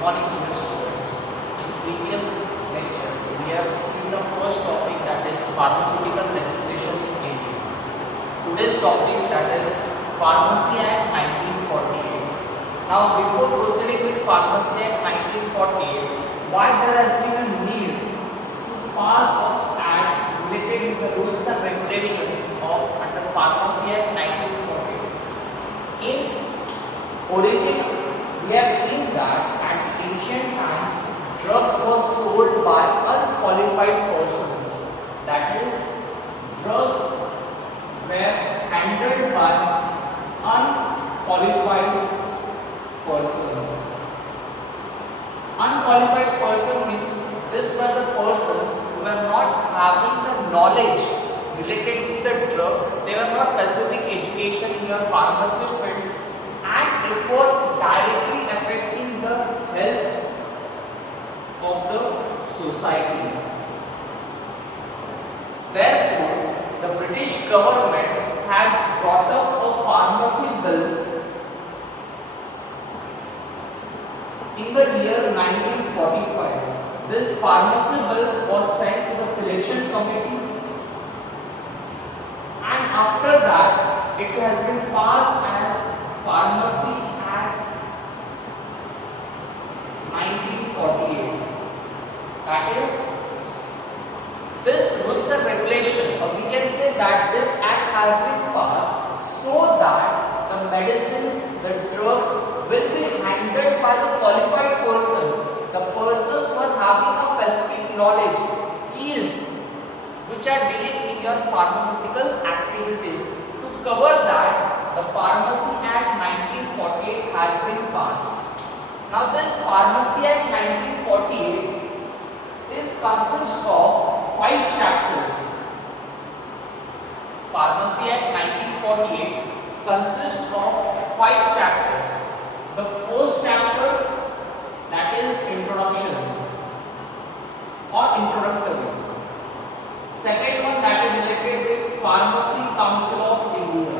morning dear students. In previous lecture, we have seen the first topic, that is pharmaceutical legislation in India. Today's topic, that is Pharmacy Act 1948. Now before proceeding with Pharmacy Act 1948, why there has been a need to pass an act related with the rules and regulations of under Pharmacy Act 1948. In origin, we have seen that at ancient times, drugs were sold by unqualified persons. That is, drugs were handled by unqualified persons. Unqualified person means these were the persons who were not having the knowledge related with the drug. They were not specific education in your pharmacy field, and it was directly affecting the health of the society. Therefore, the British government has brought up a pharmacy bill in the year 1945. This pharmacy bill was sent to the selection committee, and after that it has been passed as Pharmacy Act 1948. That is, this rules and regulation, or we can say that this act has been passed so that the medicines, the drugs will be handled by the qualified person, the persons who are having a specific knowledge, skills, which are dealing in your pharmaceutical activities. To cover that, the Pharmacy Act 1948 has been passed. Now this Pharmacy Act 1948 consists of 5 chapters. Pharmacy Act 1948 consists of 5 chapters. The first chapter, that is introduction or introductory. Second one, that is related with Pharmacy Council of India.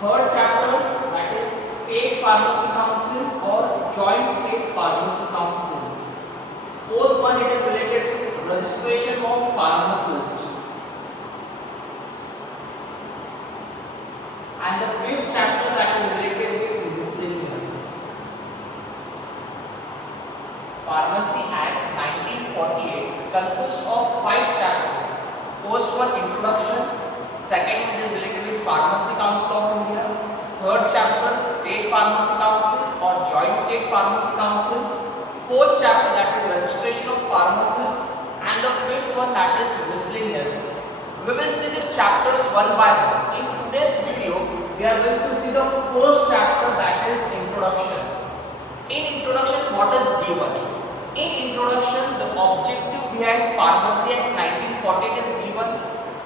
Third chapter, that is State Pharmacy Council or Joint State Pharmacy Council. Fourth one, it is related with registration of pharmacists. And the fifth chapter, that is related with miscellaneous. Pharmacy Act 1948 consists of 5 chapters. First one, introduction. Second one is related with Pharmacy Council of India. Third chapter, State Pharmacy Council or Joint State Pharmacy Council. Fourth chapter, that is registration of pharmacists. And the fifth one, that is miscellaneous. We will see these chapters one by one. In today's video, we are going to see the first chapter, that is introduction. In introduction, what is given? In introduction, the objective behind Pharmacy Act 1948 is given.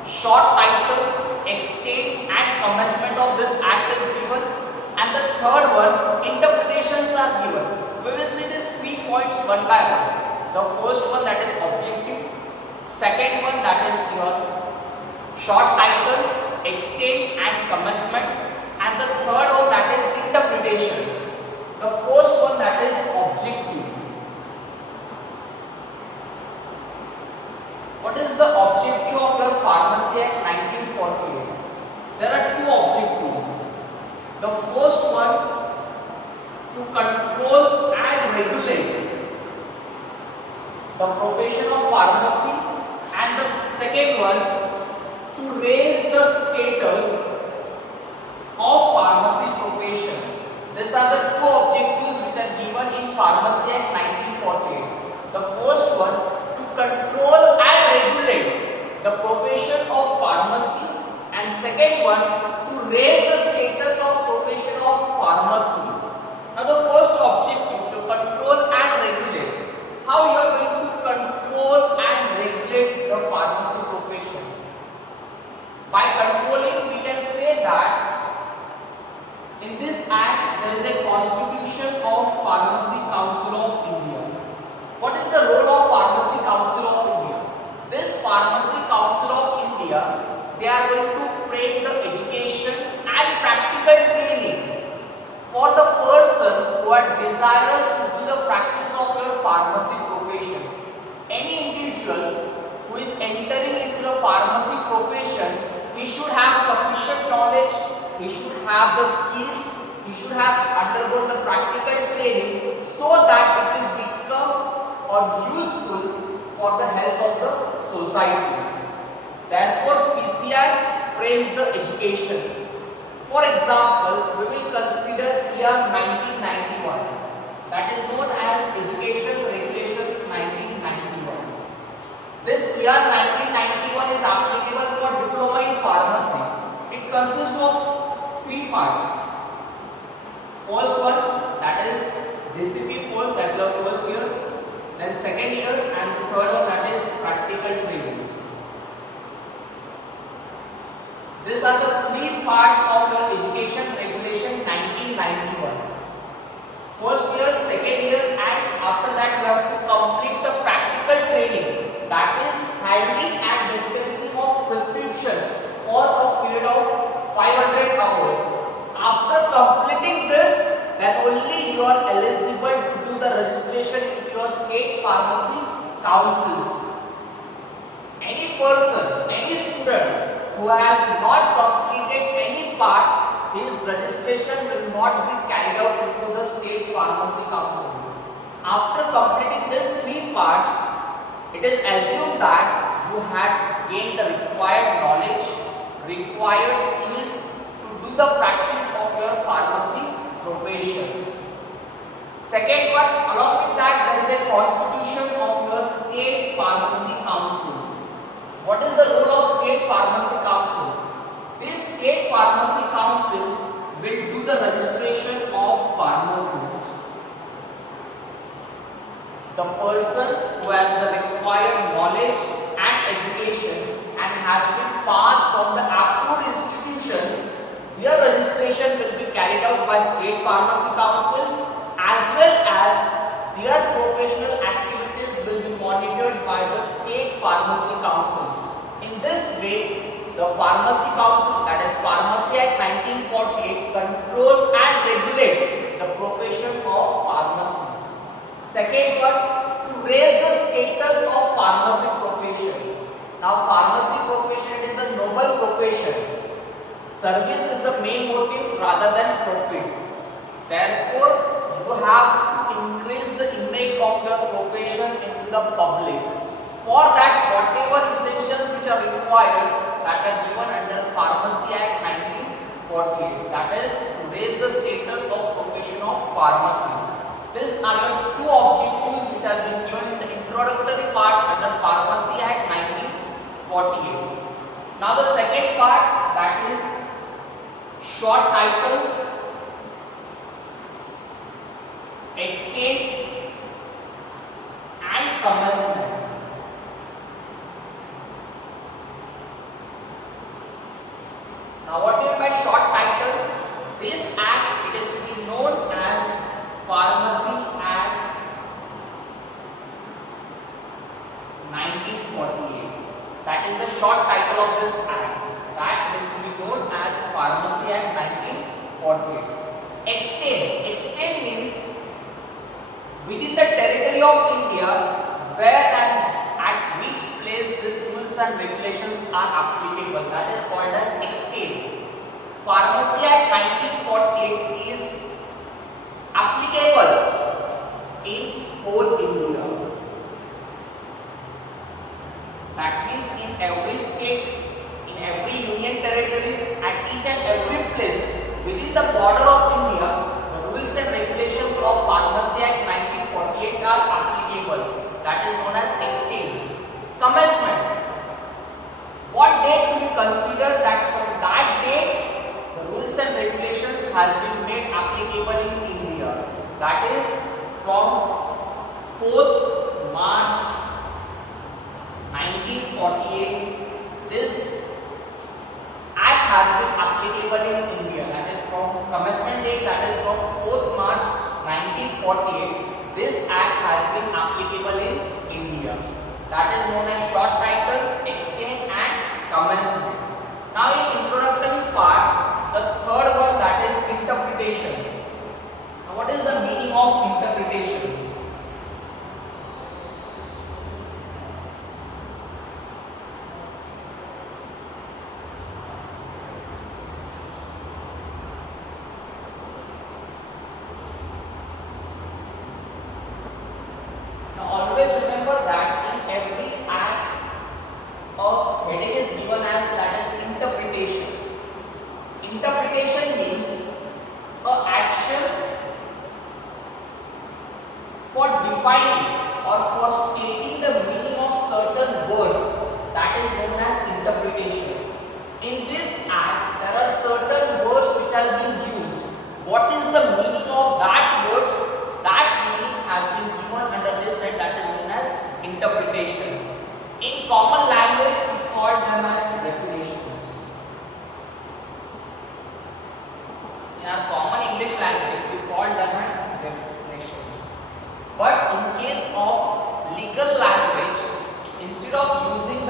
Short title, extent and commencement of this act is given, and the third one, interpretations are given. We will see these 3 points one by one. The first one, that is objective. Second one, that is your short title, extent and commencement, and the third one, that is interpretations. The first one, that is objective. What is the objective of your Pharmacy Act 1948? There are 2 objectives. The first one, to control and regulate the profession of pharmacy, and the second one, to raise the status of pharmacy profession. These are the 2 objectives which are given in Pharmacy Act 1948. The first one, to control and regulate the profession of pharmacy, and second one, to raise the status of profession of pharmacy. Now the first objective, to control and regulate. How you are going to control and regulate the pharmacy profession? By controlling, we can say that in this act there is a constitution of Pharmacy Council of India. What is the role of Pharmacy Council of India? This Pharmacy Council of India, they are going to frame the education practical training for the person who are desirous to do the practice of your pharmacy profession. Any individual who is entering into the pharmacy profession, he should have sufficient knowledge, he should have the skills, he should have undergone the practical training so that it will become or useful for the health of the society. Therefore, PCI frames the educations. For example, we will consider year 1991, that is known as Education Regulations 1991. This year 1991 is applicable for diploma in pharmacy. It consists of 3 parts. First one, that is DCP first, that is the first year. Then second year, and the third one, that is practical training. These are the 3 parts of your Education Regulation 1991. First year, second year, and after that you have to complete the practical training, that is handling and dispensing of prescription for a period of 500 hours. After completing this, then only you are eligible to do the registration into your state pharmacy councils. Any person, any student who has not completed any part, his registration will not be carried out into the state pharmacy council. After completing these 3 parts, it is assumed that you had gained the required knowledge, required skills to do the practice of your pharmacy profession. Second one, along with that, there is a constitution of your state pharmacy council. What is the role of state pharmacy council? This state pharmacy council will do the registration of pharmacists. The person who has the required knowledge and education and has been passed from the approved institutions, their registration will be carried out by state pharmacy councils, as well as their professional activities will be monitored by the state pharmacy council. In this way, the pharmacy council, that is Pharmacy Act 1948, control and regulate the profession of pharmacy. Second one, to raise the status of pharmacy profession. Now, pharmacy profession is a noble profession. Service is the main motive rather than profit. Therefore, you have to increase the image of your profession into the public. For that, whatever essentials which are required, that are given under Pharmacy Act 1948, that is to raise the status of profession of pharmacy. These are your 2 objectives which has been given in the introductory part under Pharmacy Act 1948. Now the second part, that is short title, extent and commencement. Now what do you mean by short title? This act, it is to be known as Pharmacy Act 1948. That is the short title of this act. That is to be known as Pharmacy Act 1948. Extent means within the territory of India, where and at which place these rules and regulations are applicable. That is called as extent. Pharmacy Act 1948 is applicable in whole India. That means in every state, in every union territories, at each and every place within the border of India, the rules and regulations of Pharmacy Act 1948 are applicable. That is known as extent. Commencement. What date to be considered that from that date the rules and regulations has been made applicable in India? That is from 4th March 1948. This act has been applicable in India. That is from commencement date, that is from 4th March 1948. This act has been applicable in India. That is known as short title, extent and commencement. Now in introductory part, the third one, that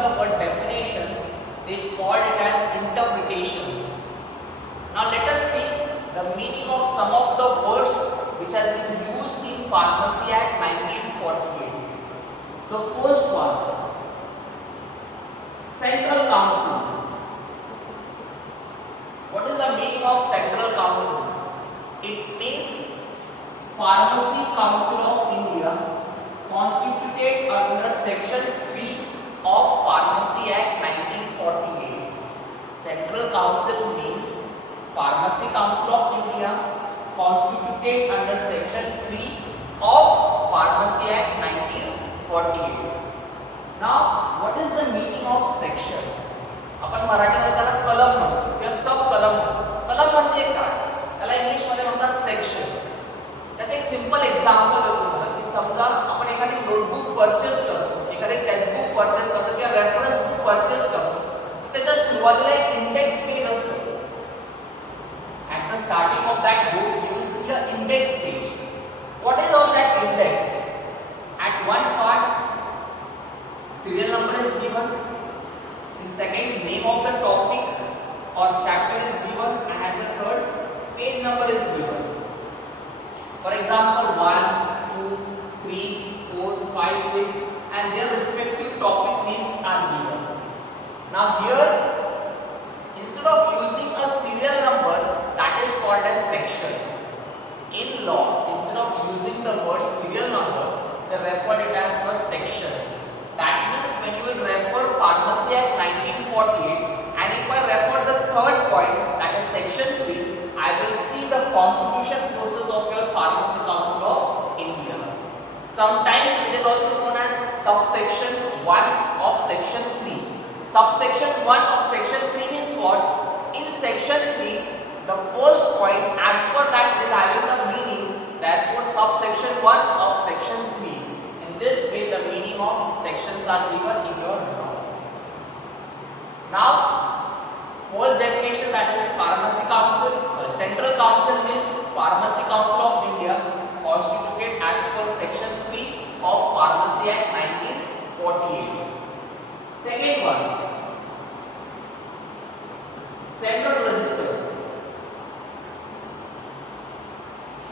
the word definitions, they called it as interpretations. Now let us see the meaning of some of the words which has been used in Pharmacy Act 1948. The first one, Central Council. What is the meaning of Central Council? It means Pharmacy Council of India, constituted under Section 3 of Pharmacy Act 1948. Central Council means Pharmacy Council of India, constituted under Section 3 of Pharmacy Act 1948. Now, what is the meaning of section? आपण मराठीमध्ये त्याला कलम म्हणतो किंवा सब कलम म्हणतो. कलम म्हणजे काय? त्याला इंग्लिश मध्ये म्हणतात सेक्शन. त्याचं एक सिंपल एक्झाम्पल देतो तुम्हाला की समजा आपण एखादी नोटबुक परचेस करतो, एखादी टेक्स्टबुक परचेस करतो किंवा रेफरन्स बुक परचेस करतो, त्याच्या सुरुवातीला एक इंडेक्स पेज असतो. At the starting of that book, you will see an index page. What is on that index? At one part, serial number is given. In second, name of the topic or chapter is given, and at the third, page number is given. For example, 1, 2, 3, 4, 5, 6, and their respective topic names are given. Now here, instead of using a serial number, that is called as section. In law, instead of using the word serial number, they refer it as a section. That means when you will refer Pharmacy Act 1948, and if I refer the third point, that is Section 3, I will see the constitution process of your Pharmacy Council of India. Sometimes it is also known as subsection 1 of Section 3. Subsection 1 of Section 3 means what? In Section 3, the first point, as per that, is having the meaning. Therefore, subsection 1 of Section 3. In this way, the meaning of sections are given in your law. Now, first definition, that is Pharmacy Council. Sorry, Central Council means Pharmacy Council of India, constituted as per Section 3 of Pharmacy Act 1948. Second one, Central Register.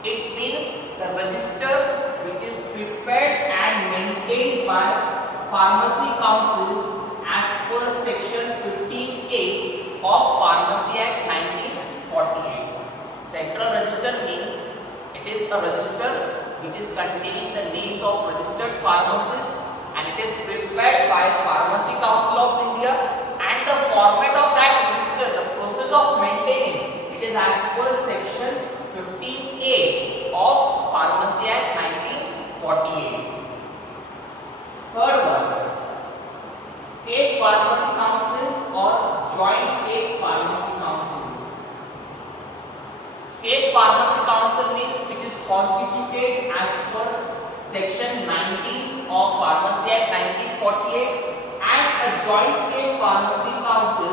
It means the register which is prepared and maintained by Pharmacy Council as per Section 15A of Pharmacy Act 1948. Central Register means it is a register which is containing the names of registered pharmacists, and it is prepared by Pharmacy Council of India, and the format of that register, the process of maintaining, it is as per Section 15A of Pharmacy Act 1948. Third one, State Pharmacy Council or Joint State Pharmacy Council. State Pharmacy Council means which is constituted as per Section 19 of Pharmacy Act 1948, and a Joint State Pharmacy Council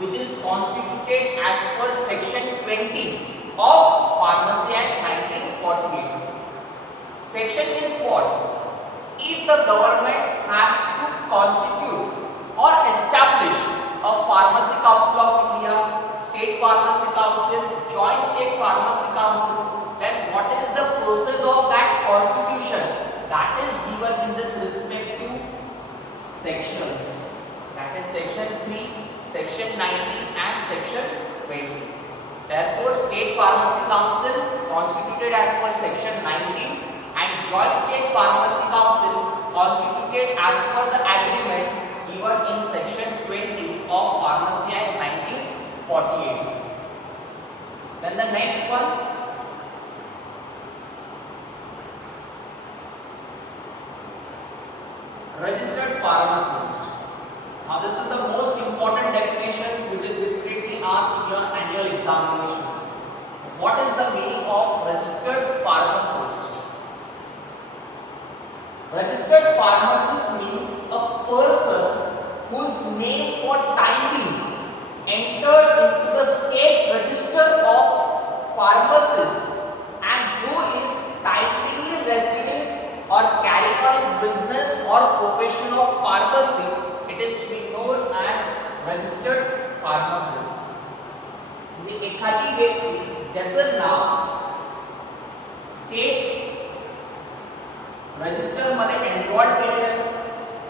which is constituted as per Section 20 of Pharmacy Act 1948. Section is what? If the government has to constitute or establish a Pharmacy Council of India, State Pharmacy Council, Joint State Pharmacy Council, then what is the process of that constitution? That is given in this respective sections. That is Section 3, Section 19 and Section 20. Therefore, State Pharmacy Council constituted as per Section 19 and Joint State Pharmacy Council constituted as per the agreement given in Section 20 of Pharmacy Act 1948. Then the next one, registered pharmacist. Now this is the most important definition which is repeatedly asked in your annual examination. What is the meaning of registered pharmacist? Registered pharmacist means a person whose name for time being entered into the state register of pharmacists and who is timely residing or carrying on his business or profession of pharmacy, it is to be registered pharmacist. म्हणजे एखादी व्यक्ती ज्याचं नाव state register मध्ये enrol केलेलं आहे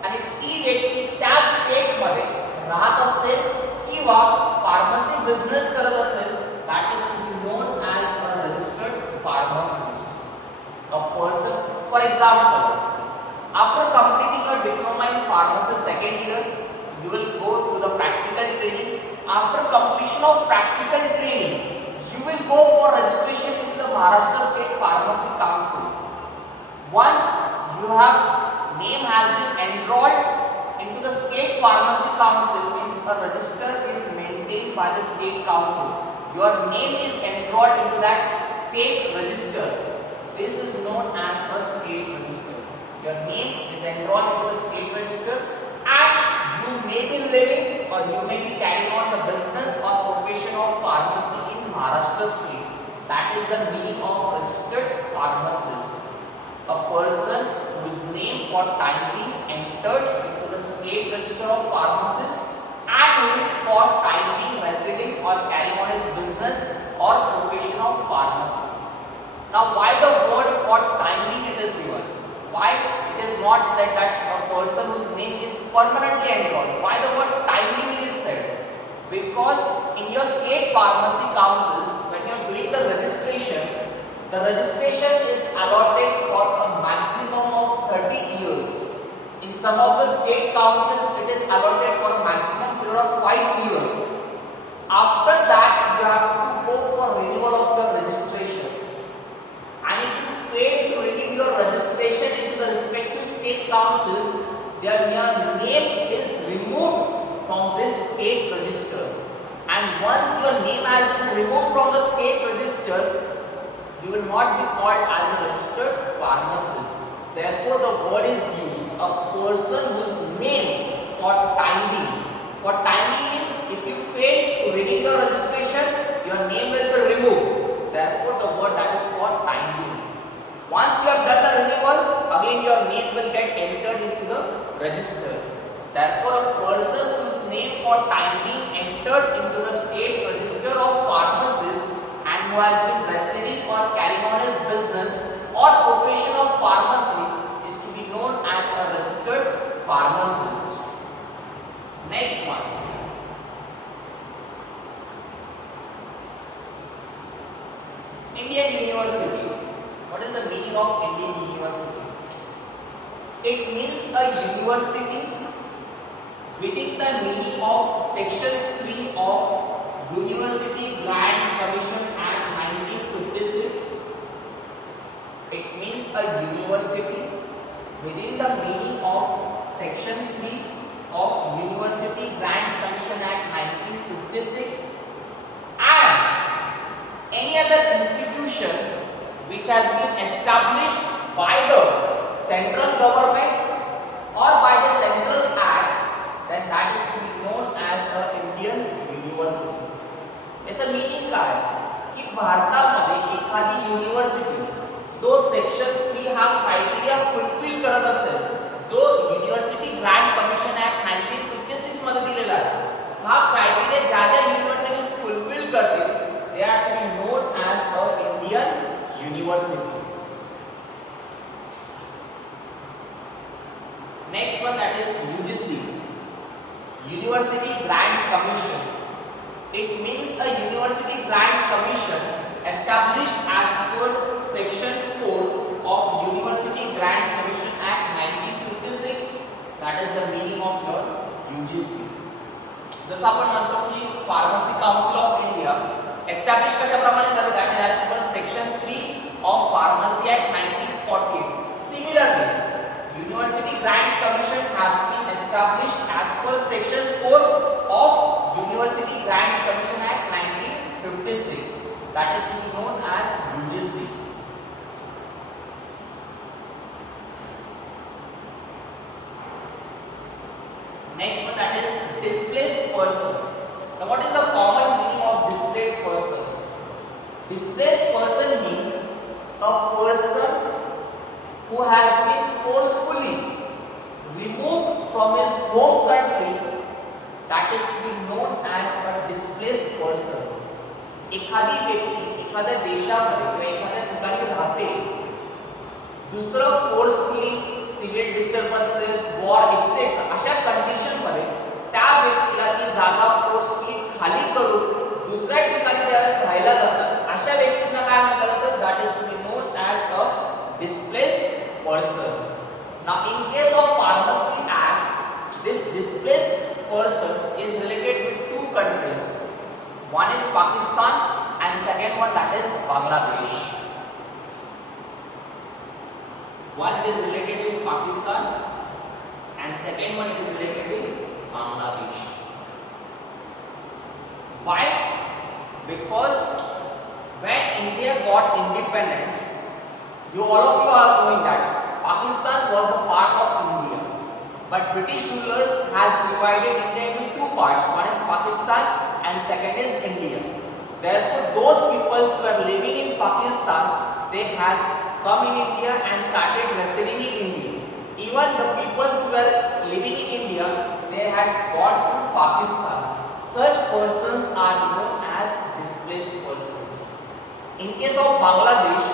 आणि ती व्यक्ती त्या स्टेट मध्ये राहत असेल किंवा फार्मसी बिझनेस करत असेल, that is to be known as a registered pharmacist. A person, for example, after completing a diploma in pharmacy second year, you will go through the practical training. After completion of practical training, you will go for registration into the Maharashtra State Pharmacy Council. Once you have name has been enrolled into the State Pharmacy Council, means a register is maintained by the State Council. Your name is enrolled into that state register. This is known as a state register. Your name is enrolled into the state register, and you may be living or you may be carrying on the business or profession of pharmacy in Maharashtra state. That is the meaning of registered pharmacist. A person whose name for time being entered into the state register of pharmacists and who is for time being residing or carrying on his business or profession of pharmacy. Now, why the word for time being it is given? Why it is not said that a person whose name is permanently enrolled? Why the word time being is said? Because in your state pharmacy councils, when you are doing the registration is allotted for a maximum of 30 years. In some of the state councils, it is allotted for a maximum period of 5 years. After that, you have to go for renewal of your registration. And if you fail to renew your registration into the respective state councils, your name is removed from this state register. And once your name has been removed from the state register, you will not be called as a registered pharmacist. Therefore, the word is used, a person whose name for time being. For time being means if you fail to renew your registration, your name will be removed. Therefore, the word that is for time being. Once you have done the renewal, again your name will get entered into the register. Therefore, a person whose name for time being entered into the state register of pharmacists and who has been residing or carrying on his business or profession of pharmacy is to be known as a registered pharmacist. Next one. Indian University. What is the meaning of Indian University? It means a university within the meaning of section 3 of University Grants Commission Act 1956. It means a university within the meaning of section 3 of University Grants Commission Act 1956 and any other institution which has been established by the central government or by the central act, then that is to be known as an Indian University. याचा meaning काय की भारतामध्ये एखादी university जो section 3 हा criteria fulfil करत असेल, जो युनिव्हर्सिटी ग्रँट कमिशन ऍक्ट 1956 मध्ये दिलेला आहे, हा क्रायटेरिया ज्या ज्या युनिव्हर्सिटीज फुलफिल करतील, they are to be known as a Indian university. Next one, that is UGC, University Grants Commission. It means a University Grants Commission established as per section 4 of University Grants Commission Act 1956. That is the meaning of your UGC. जसं आपण म्हणतो की pharmacy council of India establish कशाप्रमाणे झालं, that is as per section 3 of pharmacy act 1948. Similarly, University Grants Commission has been established as per section 4 of University Grants Commission Act 1956. That is to be known as UGC. Next one, that is displaced person. Now, what is the common meaning of displaced person? Displaced person means a person who has been forcefully removed from his home country, that is to be known एखादी व्यक्ती एखाद्या देशामध्ये किंवा एखाद्या ठिकाणी राहते, दुसरं forcefully civil disturbances, war etcetera अशा कंडिशनमध्ये त्या व्यक्तीला ती जागा फोर्सफुली खाली करून दुसऱ्या ठिकाणी ज्यावेळेस राहायला जातात अशा व्यक्तींना काय म्हटलं जातं? That is to be known as a displaced person. Now in case of pharmacy act, this displaced person is related with two countries. One is Pakistan and second one that is Bangladesh. One is related with Pakistan and second one is related with Bangladesh. Why? Because when India got independence, all of you are knowing that Pakistan was a part of India, but British rulers has divided India into two parts. One is Pakistan and second is India. Therefore, those people who are living in Pakistan, they has come in India and started residing in India. Even the people who were living in India, they had gone to Pakistan. Such persons are known as displaced persons. In case of Bangladesh,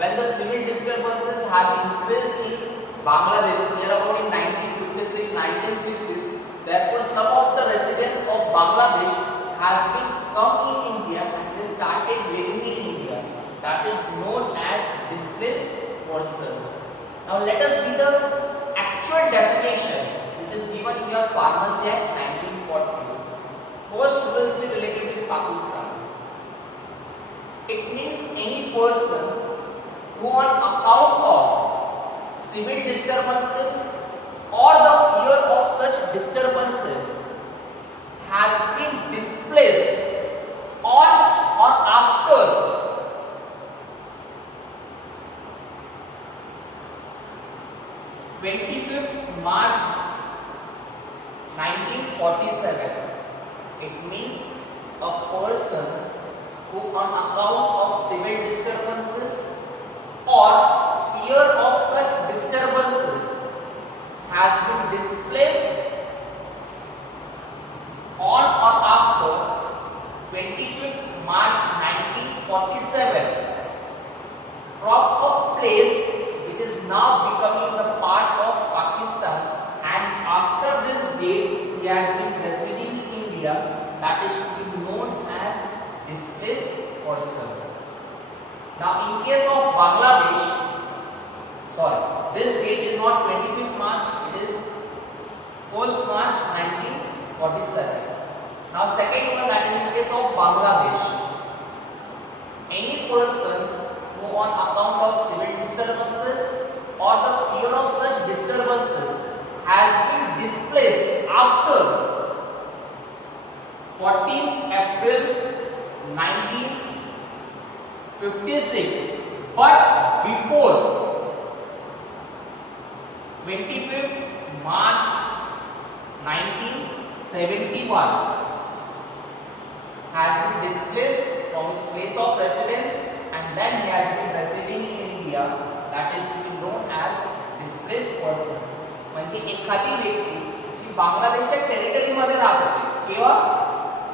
when the civil disturbances has increased in Bangladesh near about in 1956, 1960s, therefore some of the residents of Bangladesh has been come in India and they started living in India. That is known as displaced person. Now let us see the actual definition which is given in your Pharmacy Act 1940. First we will see related with Pakistan. It means any person who on account of civil disturbances or the fear of such disturbances has been displaced on or after 25th March 1947. It means a person who on account of civil disturbances or fear of such disturbances has been displaced on or after 25th March 1947 from a place which is now becoming the part of Pakistan, and after this date he has been residing in India. That is to be known as displaced person. Now in case of Bangladesh, this date is not 25th March, it is 1st March 1947. Now second one, that is in case of Bangladesh, any person who on account of civil disturbances or the fear of such disturbances has been displaced after 14th April 1956 but before 25th March 1971 has been displaced from his place of residence and then he has been residing in India. That is to be known as displaced person. म्हणजे एखादी व्यक्ती जी बांगलादेशच्या territory मध्ये राहत होती किंवा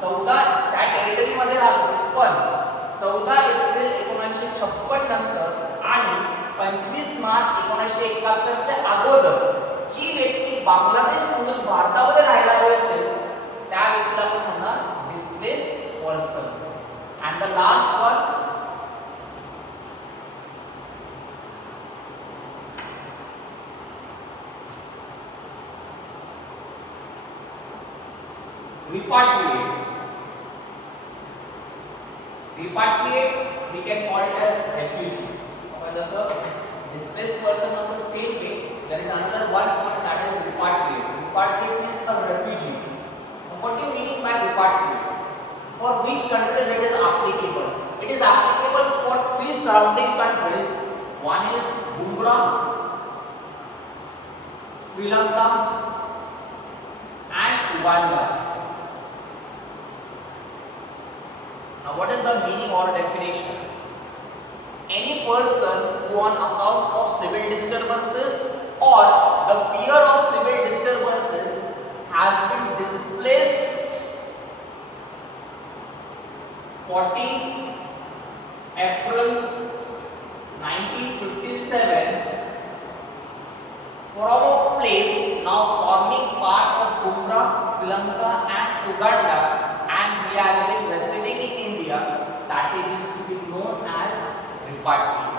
14 त्या territory मध्ये राहत होती, पण 14 एप्रिल 1956 नंतर आणि 25 मार्च 1971 च्या अगोदर जी व्यक्ती बांगलादेश सोडून भारतामध्ये राहायला हवी असेल त्या व्यक्तीला आपण म्हणणार displaced person. And the last one, repatriate. Repatriate we can call it as refugee. Okay, so displaced person of the same way, there is another one point that is repatriate. Repatriate means a refugee. Now, what do you mean by repatriate? For which countries it is applicable? It is applicable for 3 surrounding countries. One is Bumra, Sri Lanka and Uganda. Now what is the meaning or definition? Any person who on account of civil disturbances or the fear of civil disturbances has been displaced 14th April 1957 from a place now forming part of Bumra, Sri Lanka and Uganda, and he has been residing in India, that it is to be known as repatriate.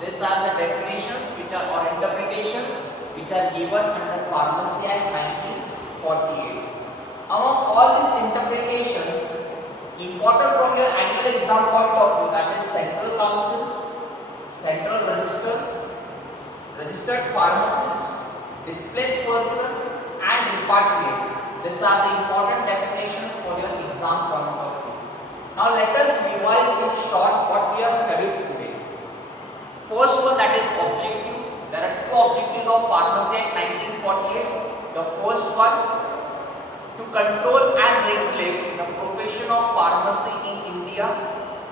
These are the definitions which are or interpretations which are given under Pharmacy Act 1948. Among all these interpretations, important from your annual exam point of view, that is Central Council, Central Register, Registered Pharmacist, Displaced Person and Repatriate. These are the important definitions for your exam point of view. Now let us revise in short what we have studied today. First one, that is objective. There are two objectives of Pharmacy Act 1948. The first one, to control and regulate the profession of pharmacy in India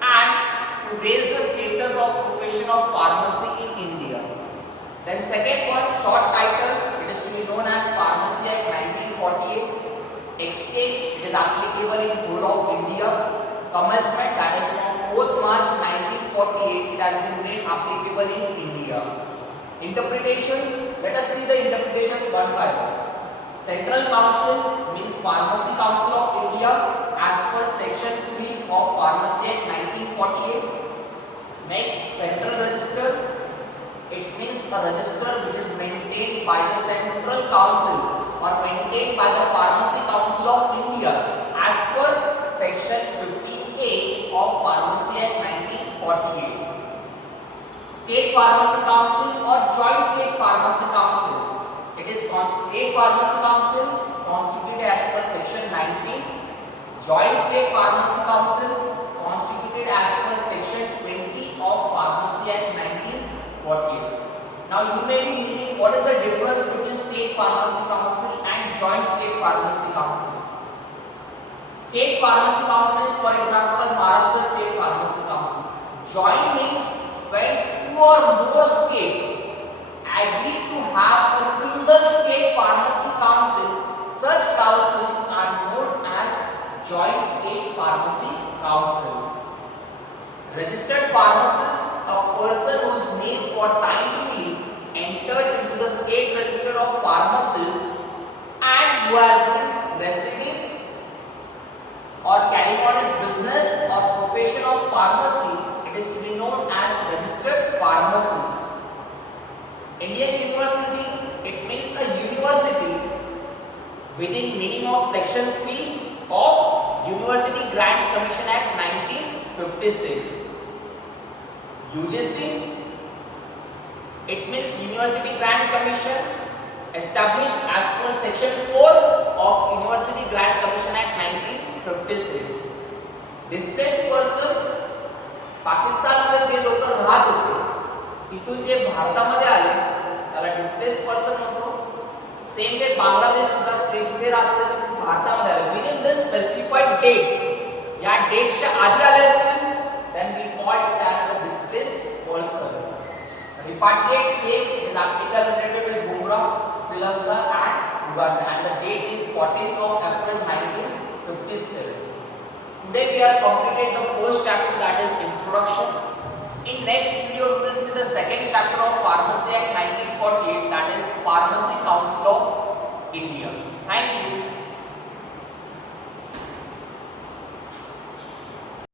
and to raise the status of profession of pharmacy in India. Then second one, short title, it is to be known as Pharmacy Act 1948. Extent, it is applicable in whole of India. Commencement, that is on 4th March 1948, it has been made applicable in India. Interpretations, let us see the interpretations one by one. Central Council means Pharmacy Council of India as per section 3 of Pharmacy Act 1948. Next, Central Register, it means a register which is maintained by the Central Council or maintained by the Pharmacy Council of India as per section 15A of Pharmacy Act 1948. State Pharmacy Council or Joint State Pharmacy Council, it is State Pharmacy Council constituted as per section 19, Joint State Pharmacy Council constituted as per section 20 of Pharmacy Act 1948. Now you may be meaning what is the difference between State Pharmacy Council and Joint State Pharmacy Council. State Pharmacy Council is, for example, Maharashtra State Pharmacy Council. Joint means when two or more states agree to have a single state pharmacy council, such councils are known as Joint State Pharmacy Council. Registered pharmacist, a person whose name for time being entered into the state register of pharmacists and who has been residing or carrying on his business or profession of pharmacy, it is to be known as registered pharmacist. Indian University, it means a university within meaning of section 3 of University Grants Commission Act 1956. UGC, it means University Grant Commission established as per section 4 of University Grant Commission Act 1956. Displaced person, पाकिस्तानमध्ये जे लोक राहत होते तिथून जे भारतामध्ये आले त्याला displaced person म्हणतो. Same way Bangladesh सुद्धा ते कुठे राहत होते तिथून भारतामध्ये आले विदिन द स्पेसिफाइड डेट्स, या डेट्सच्या आधी आले असतील then we call it as a displaced person. Repatriate same is applicable related with Bumra, Sri Lanka and Uganda, and the date is 14th of April 1957. Today we have completed the